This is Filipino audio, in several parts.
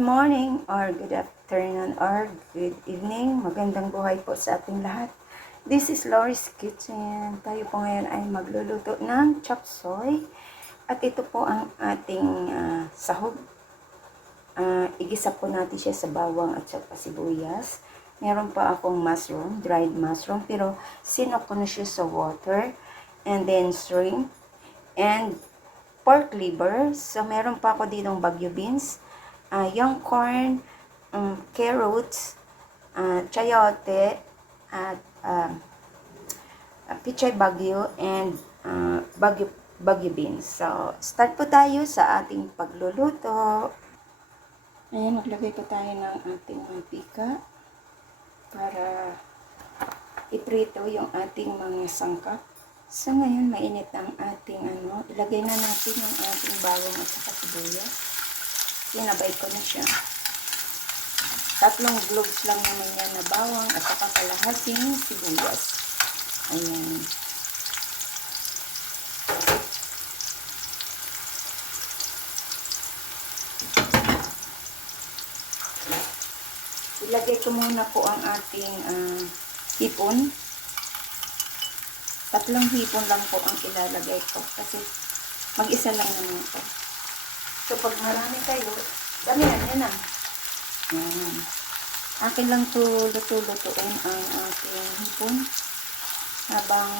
morning or good afternoon or good evening. Magandang buhay po sa ating lahat. This is Lori's Kitchen. Tayo po ngayon ay magluluto ng chop suey. At ito po ang ating sahog. Igisa po natin siya sa bawang at saka sibuyas. Meron pa akong mushroom, dried mushroom. Pero sinok ko na siya sa water. And then shrimp. And pork liver. So meron pa ako ditong bagyo beans. Young corn, carrots, chayote, at pichay bagyo, and bagyo beans. So, start po tayo sa ating pagluluto. Ayan, maglagay po tayo ng ating mantika para iprito yung ating mga sangkap. So, ngayon, mainit ang ating ilagay na natin yung ating bawang at saka sibuyas. Sinabay ko na siya. 3 cloves lang naman yan na bawang at saka kalahating sibuyas. Ayan. Ilagay ko muna po ang ating hipon. 3 hipon lang po ang ilalagay ko kasi mag-isa lang naman ito. So, pag marami kayo, damihan nyo na. Yan. Akin lang to luto-lutuin ang ating hipon habang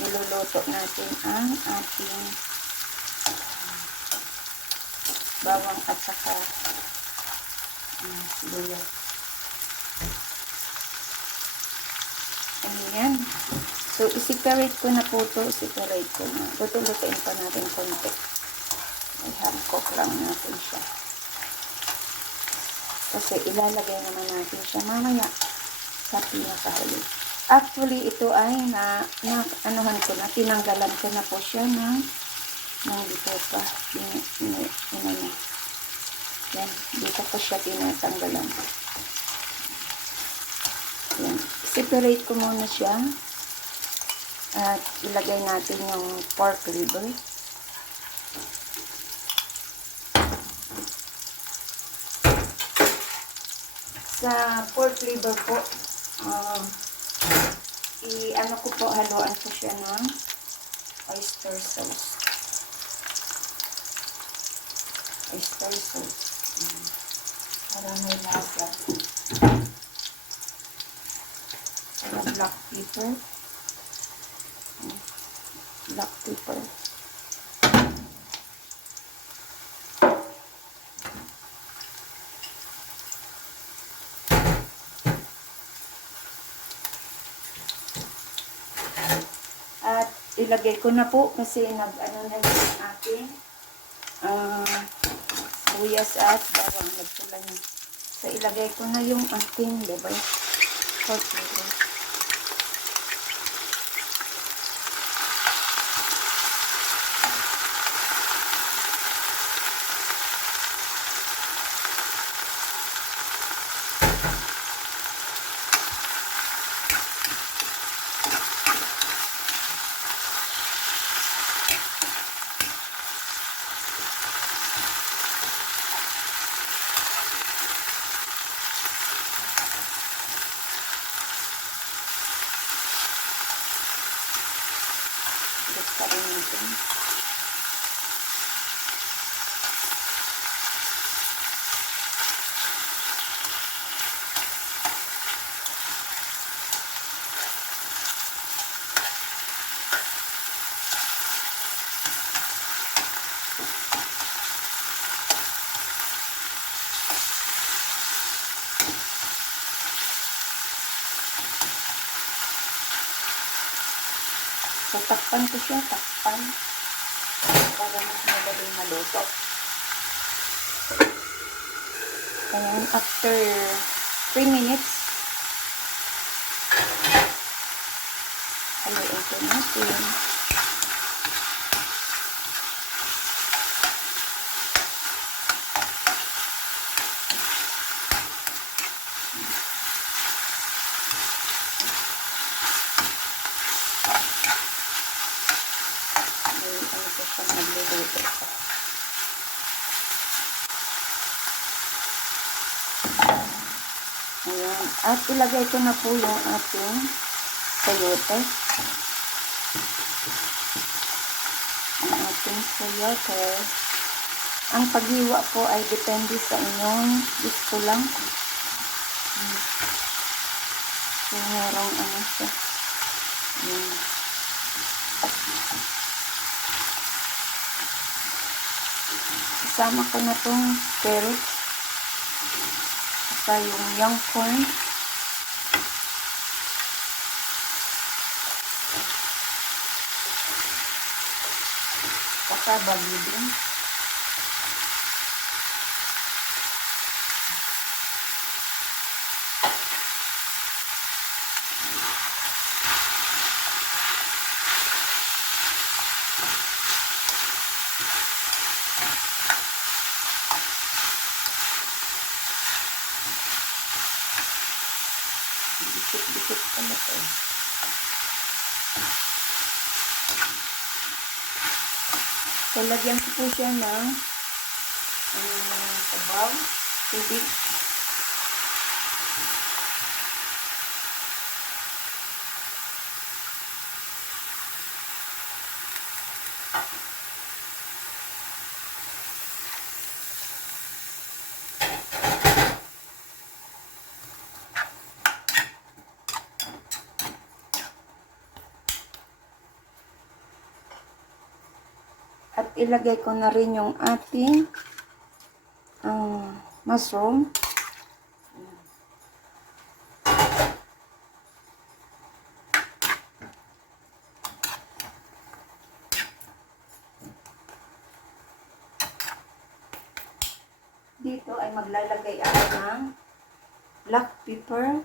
niluluto natin ang ating bawang at saka sibuyas. Ayan. So, i-separate ko na po ito. Separate ko na. Luto-lutuin pa natin konti. I-half-cook lang natin siya. Kasi ilalagay naman natin siya mamaya sa pinakahuli. Actually, ito ay anuhan ko na, tinanggalan ko na po siya ng dito pa. Yan, dito ko siya tinatanggalan. Yan. Separate ko muna siya. At ilagay natin yung pork liver. Sa pork liver po, ko po, haluan ko siya ng oyster sauce. Oyster sauce. Para may lasa. Black pepper. Black pepper. At ilagay ko na po kasi na yung ating sibuyas at bawang nagpula niya. So ilagay ko na yung ating pork liver. Pa rin natin. So, takpan ko siya, takpan. Para mas madaling maluto. Ayan, after 3 minutes, haluin ko natin. Nagluluto pa. At ilagay ko na po yung ating sayote. Ang ating sayote. Ang paghiwa po ay depende sa inyong gusto lang. So, merong ano siya. Isama ko na tong carrots. Saka yung young corn. Saka bagyo din. Dikit-dikit pala ito. So, lagyan ko po siya ng sabaw, tubig. At ilagay ko na rin yung ating mushroom. Dito ay maglalagay ako ng black pepper.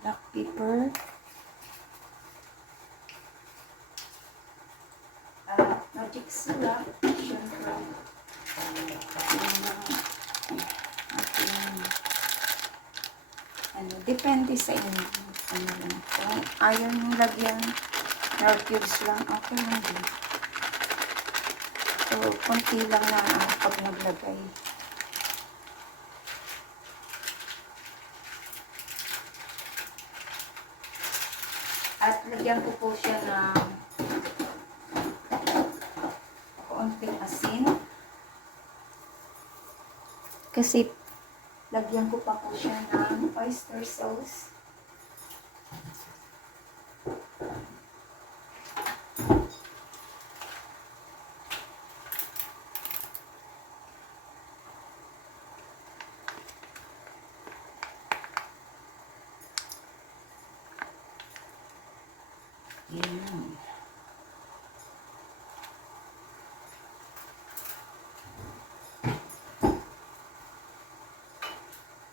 Black pepper. Magic syrup. Siyempre. Depende sa inyo. Kung ayaw nyo lagyan nor cubes lang, okay lang din. So, konti lang na pag naglagay. At lagyan ko po siya ng konting asin. Kasi lagyan ko pa po siya ng oyster sauce. Yan.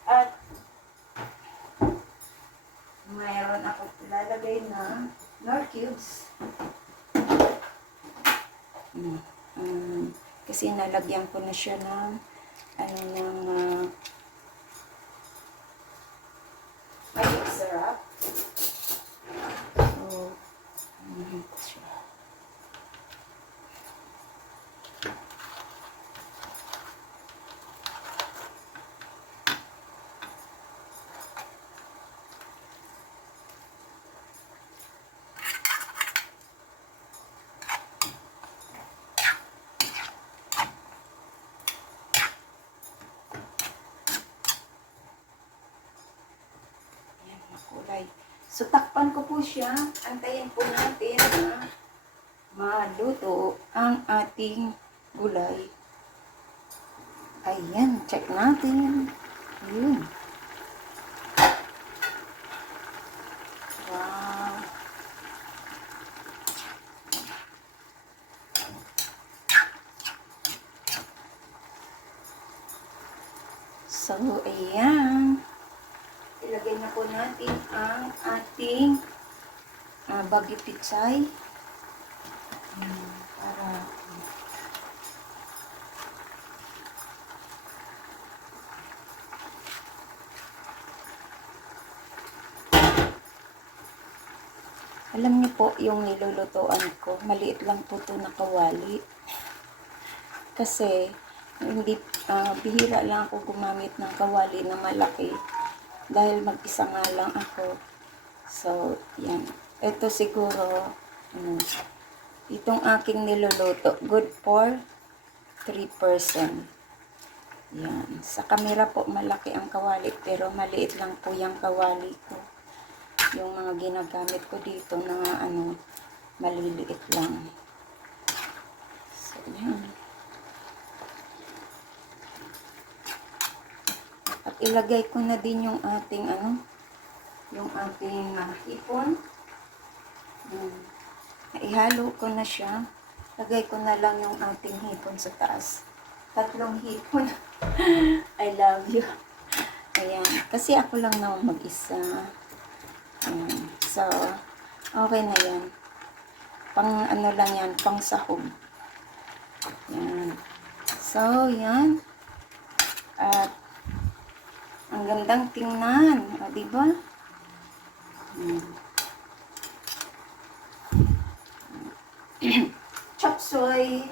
At mayroon ako ilalagay na nor cubes. Kasi nalagyan ko na siya ng magic syrup. So, siya. Kulay. So, takpan ko po siya. Antayin po natin na maluto ang ating gulay. Ayan, check natin. Ayan. Wow. So, ayan. Ilagay na po natin ang ating bagyo pichay. Para alam niyo po yung nilulutuan ko, maliit lang po ito na kawali. Kasi bihira lang ako gumamit ng kawali na malaki dahil mag-isa nga lang ako. So, yan. Ito siguro, itong aking niluluto, good for 3%. Yan. Sa camera po, malaki ang kawali, pero maliit lang po yung kawali ko. Yung mga ginagamit ko dito na maliliit lang. So, yan. At ilagay ko na din yung ating yung ating mga hipon. Ihalo ko na siya. Lagay ko na lang yung ating hipon sa taas. 3 hipon. I love you. Ayan. Kasi ako lang naman mag-isa. Ayan. So, okay na yan. Pang lang yan, pang sahog. Ayan. So, yan. At, ang gandang tingnan. O, diba? Chop suey.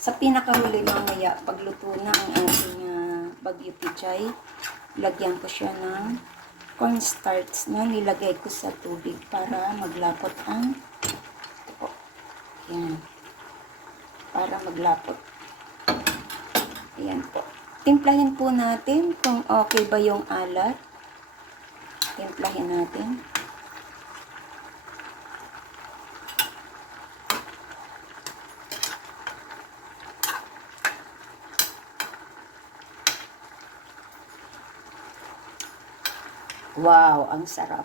Sa pinakahuli mamaya, pagluto na ang ating bagyo pichay, lagyan ko siya ng cornstarch na nilagay ko sa tubig para maglapot ang ito. Yan. Para maglapot. Ayan po. Timplahin po natin kung okay ba yung alat. Timplahin natin. Wow, ang sarap.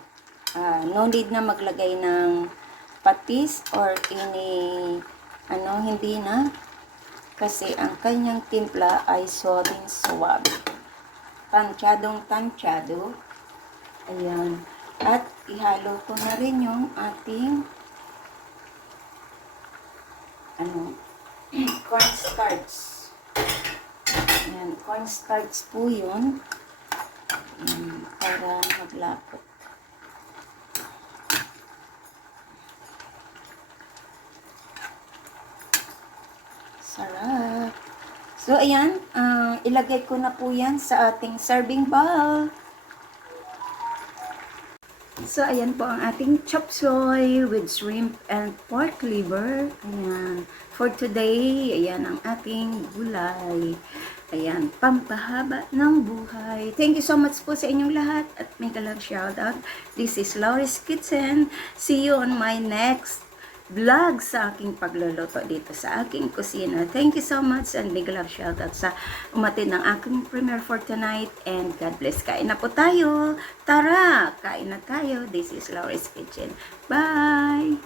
No need na maglagay ng patis or hindi na. Kasi ang kanyang timpla ay suwabing suwabe. Tansyadong tansyado. Ayan. At ihalo ko na rin yung ating cornstarch. Ayan, cornstarch po yun. Para maglapot. Sarap. So, ayan. Ilagay ko na po yan sa ating serving bowl. So, ayan po ang ating chop suey with shrimp and pork liver. Ayan. For today, ayan ang ating gulay. Ayan, pampahaba ng buhay. Thank you so much po sa inyong lahat at make a love shout out. This is Laurie's Kitchen. See you on my next vlog sa aking pagluluto dito sa aking kusina. Thank you so much and big love shout out sa umatid ng aking premiere for tonight and God bless. Kain na po tayo. Tara, kain na tayo. This is Laurie's Kitchen. Bye!